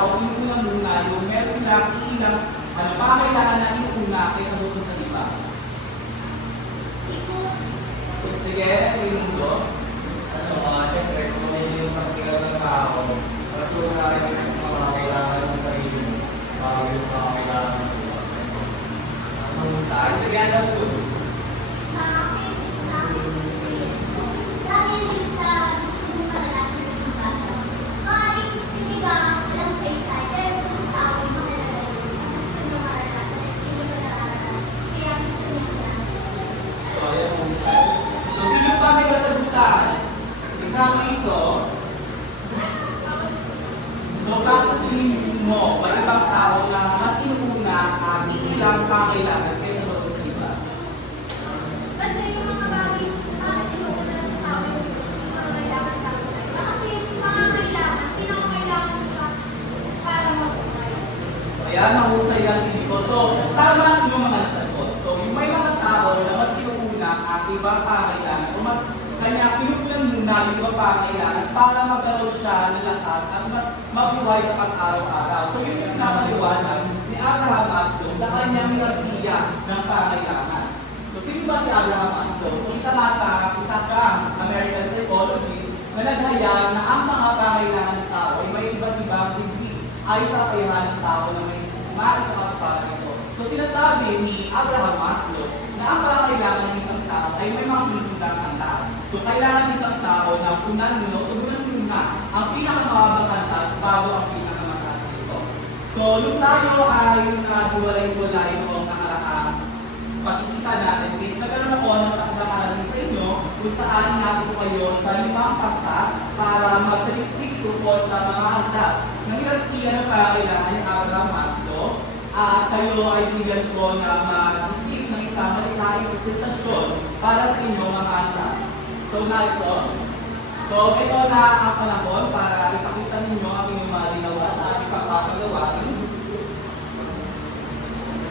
tao, inuuna muna yung meron silang ilang pangailangan na inuuna kaya nabuto sa iba. Sige, may mundo. Siyempre, kung may yung pagkilaw ng tao, mas una rin yung mga kailangan ng sarili, bago yung mga kailangan ng iba. Sige, ano po? Sa akin, dahil sa gusto mong malalaki na sa bata, maaaring hindi ba lang sa isa, pero kung sa tao yung mahalaga yun, gusto nyo maranasan, hindi mo naranasan, kaya gusto nyo yan. So, ayan po. So, sino pa may kasagutan? Tingnan mo ito. So, bakit tingin mo ba ibang tao na mas inuuna ang ilang pangailangan kaysa nabuto sa iba? Kasi yung mga bagay, bakit inuuna ng tao yung pangailangan tao sa iba? Kasi yung mga kailangan, pinakakailangan ka para mabuhay. So, ayan, mahusay yan si Nico. So, tama yung mga nasagot. So, yung may mga tao na mas inuuna ang ibang pangailangan o mas kanya pinupunan muna yung ibang pangailangan para magalaw siya ng lakas at mas mabuhay sa pang-araw-araw. So, yun yung napaliwanag ni Abraham Maslow sa kanyang hierarkiya ng pangailangan. So, sino ba si Abraham Maslow? So, isa siyang American psychologist na naghayag na ang mga pangailangan ng tao ay may iba't ibang degree ay sa kakayahan ng tao na may kumain sa kapapara nito. So, sinasabi ni Abraham Maslow na ang pangailangan ng isang tao ay may mga sinusundang antas. So, kailangan ng isang tao na unan muna ang pinakamababang antas bago ang pinakamataas nito. So, nung tayo ay nagwalay-walay noong nakaraang pakikita natin, nagkaroon ako ng takdang-araling sa inyo kung saan natin ko kayo sa 5 pakta para magsaliksik tungkol sa mga antas ng hierarkiya ng pangailangan ng Abraham Maslow at kayo ay bigyan ko na mag-isip ng isang malikhaing presentasyon para sa inyong mga antas. So, ito na ang panahon para ipakita ninyo ang inyong mga ginawa sa ating papasagawain.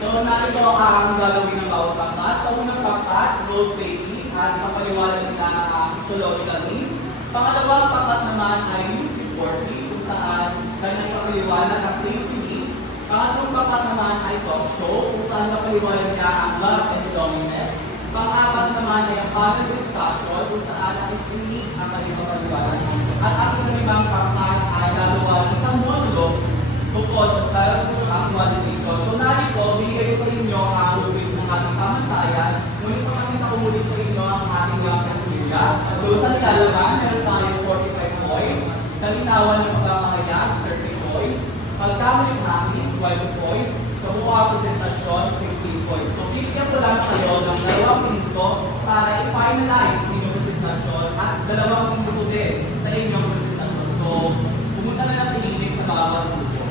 So, ito ang gagawin ng bawat pangkat. Sa unang pangkat, role playing at ipapaliwanag nila ang physiological needs. Pangalawang pangkat naman ay needs reporting kung saan kanyang ipapaliwanag ang safety needs. Pangatlong pangkat naman ay talk show kung saan ipapaliwanag niya ang love and loneliness. Pang-apat naman ay ang panel discussion kung saan ang needs ang kanyang ipapaliwanag. At ang limang pangkat ay gagawa ng isang monologue tungkol sa style of ang qualification. So, narito, bigay ko sa inyo ang rubrics ng ating pamantayan. Ngunit sa kanina umulit sa inyo ang ating criteria. So, sa nilalaman, meron tayo 45 points. Kalinawan ng pagkakahayag, 30 points. Pagkamali hangin, 12 points. Sa buong presentasyon, 15 points. So, bigyan ko lang kayo ng 2 minuto para i-finalize inyong presentasyon at 2 minuto din sa inyong presentasyon. So, pumunta na lang tinilig sa bawat grupo.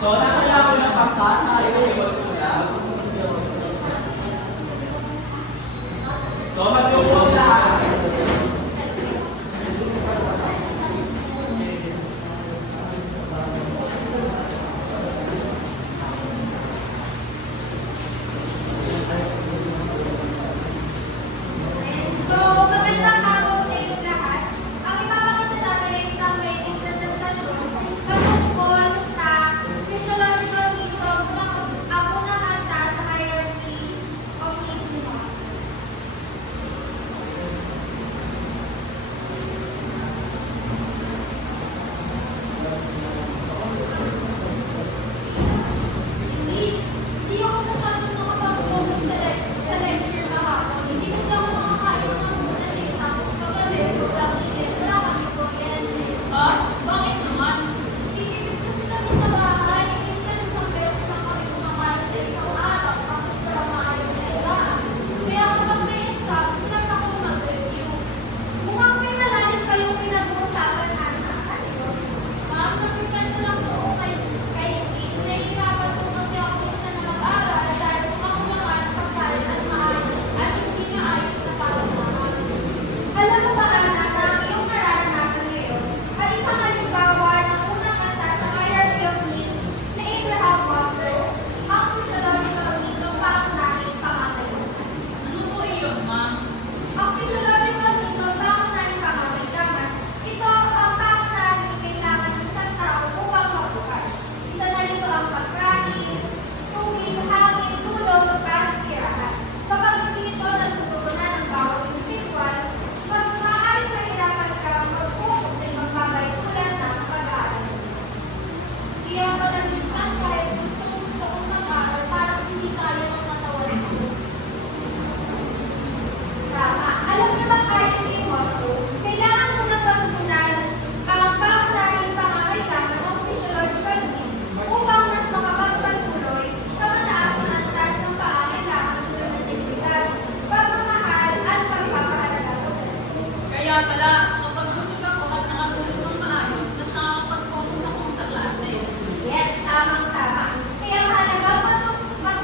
So, nasa lang ng pangkat na ito yung magsimula. So, masiupo ang lahat. So, magandang hapon sa inyong lahat. Ang ipapakita namin ay isang writing presentasyon patungkol sa physiological needs o ang unang anta sa hierarchy of needs ni Maslow. Miss, hindi ako masyadong nakapag-focus sa lecture kahapon. Hindi kasi ako nakakain ng muna eh. Tapos kagabi, sobrang init. Wala kami kuryente. Ah? Bakit naman? Titipid kasi kami sa bahay. Minsan isang beses lang kami kumakain sa isang araw. Tapos para maayos na higaan. Kaya kapag may exam, pinag ako mag-review. Mukhang may malalim kayong pinag-uusapan, Ana. Ano yun? Ma'am, nagkikwento lang po ako kay Miss. Nahihirapan po kasi ako minsan na mag-aral dahil sa makulangan ng pagkain at hindi maayos na paaralan. Alam mo ba, Ana, na ang iyong nararanasan ngayon ay isang halimbawa ng unang kanta sa hierarchy of needs na Abraham Maslow, ang physiological needs o pangunahing pangangailangan. Ano po iyon, ma'am? Ang physiological needs o pangunahing pangangailangan, ito ang pangunahing kailangan ng isang tao upang mabuhay. Isa na rito ang pagkain, tubig, hangin, tulog, at tirahan. Kapag hindi ito natutugunan ng bawat individual, maaaring mahirapan ka mag-focus sa ibang bagay tulad ng pag-aaral. Kaya pala minsan kahit gusto kong mag-aral, parang hindi kaya ng katawan ko. Tama. Alam niyo ba kahit ni Maslow, kailangan mo nang matutunan ang pangunahing pangangailangan ng physiological needs upang mas makapagpatuloy sa mataas na antas ng pangangailangan tulad ng seguridad, pagmamahal, at pagpapahalaga sa sarili. Kaya pala, kapag busog ako at nakatulog ng maayos, mas nakakapag-focus ako sa klase. Yes, tamang-tama. Kaya mahalagang matutunan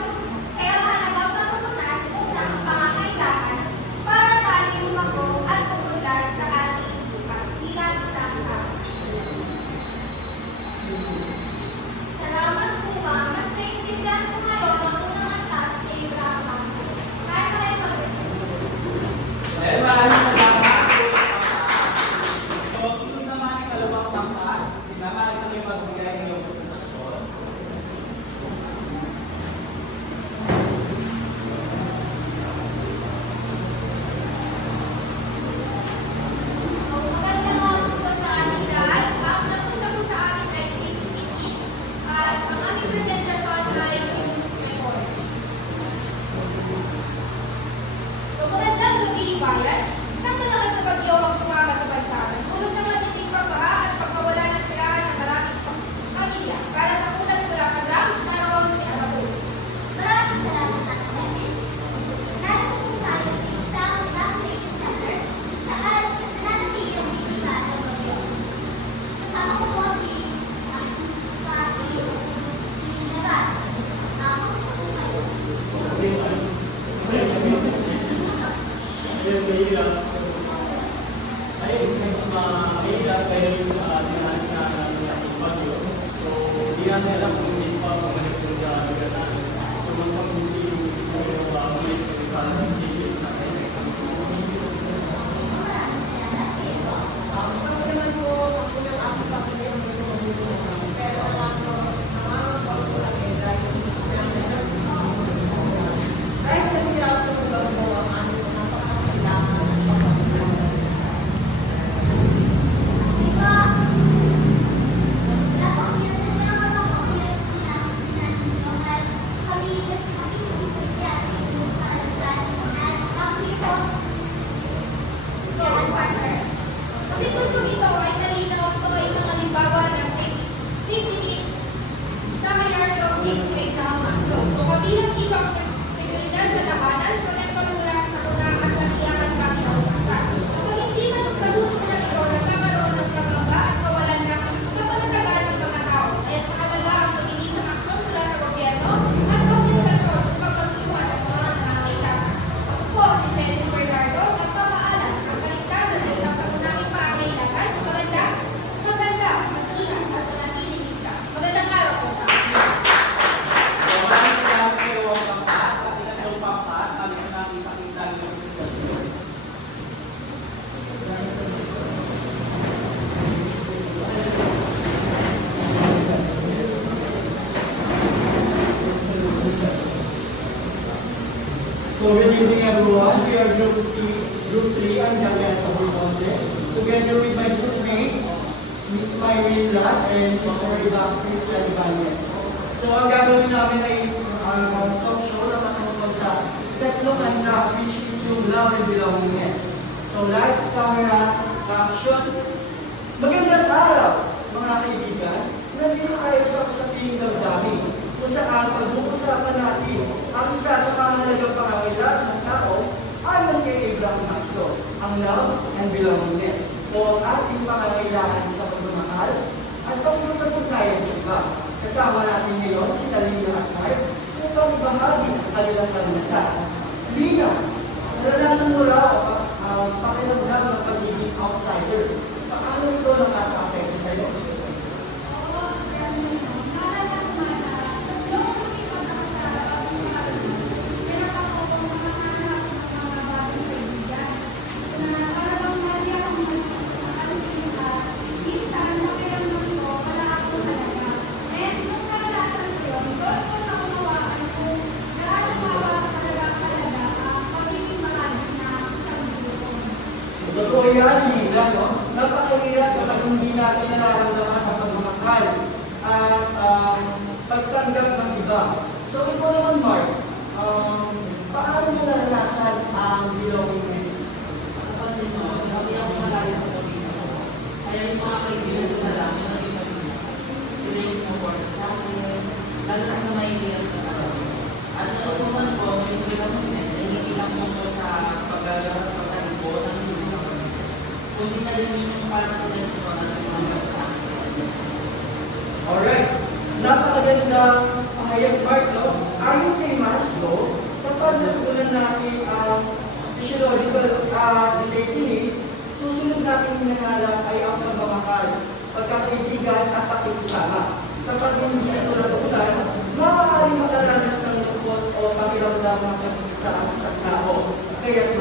unang pangangailangan para tayo lumago at pumunlad sa ating buhay bilang isang tao. Salamat po, ma'am. Mas naiintindihan ko ngayon ang unang antas ni Abraham Maslow. Kaya tayo mag-resist. Dahil maraming salamat po. So, susunod naman ang kalawang pangkat. Naman ito yung magbigay ng iyong presentasyon. Magandang hapon po sa ating lahat. Napunta po sa ating ICT Kids at ang aming presentasyon ay news report. So, magandang gabi, bayan. Isang malakas na bagyo ang tumaga sa bansa. Tulog ng matinding pagbaha at pagkawala ng tirahan ng maraming pamilya. Para sa ulat mula sa Gram, narawang si Arabo. Maraming salamat, Ate Cecil. Narito po tayo sa isang evacuation center kung saan nanatili ang biktima ng bagyo. Kasama ko po si Nagat. Kamusta po kayo? Mahirap kayo sa dinanas na namin ang bagyo. So, hindi namin alam kung sino pa pabalik po sa lugar namin. So, mas mabuti yung police na ipanan sa cities natin. Maraming salamat. evening, everyone. We are Group 3. I'm Daniel Saburmonte. Together with my group mates, Miss Myrilla and Mr. Christian Ibanez. So, ang gagawin namin ay talk show na matungkol sa tatlong anak, which is yung love and belongingness. So, lights, camera, action. Magandang araw, mga kaibigan. Nandito tayo sa usaping damdamin, kung saan pag-uusapan natin ang isa sa mahalagang pangangailangan ng tao ayon kay Abraham Maslow, ang love and belongingness, o ang ating pangangailangan sa pagmamahal at pagtutugnayan sa iba. Kasama natin ngayon si Talina at Mark upang ibahagi ang kanilang karanasan. Lina, naranasan mo raw ang pakiramdam ng pagiging outsider. Paano ito nakaka-apekto sa iyo? Totoo yan, Lina, no? Napakahirap kapag hindi natin nararamdaman ang pagmamahal at pagtanggap ng iba. So, ito naman, Mark, paano mo naranasan ang belongingness? Kapatid mo, hindi ako malayo sa pamilya ko. Kaya yung mga kaibigan ko na lang, yung naging pamilya. Sila yung support sa akin, lalo na sa mahihirap na tao. At sa utuman ko, yung belongingness ay hindi lang tungkol sa paggagamit at pagtalibo ng lupa. Kundi na rin yung parang ko na nagmamahal sa akin. Alright. Napakagandang pahayag, Mark, no? Ayon kay Maslow, kapag natutunan natin ang physiological safety needs, susunod natin hinahanap ay ang pagmamahal, pagkakaibigan at pakikisama. Kapag hindi ito natutunan, maaaring makaranas ng lungkot o pakiramdam ng pag-isa ang isang tao. Kaya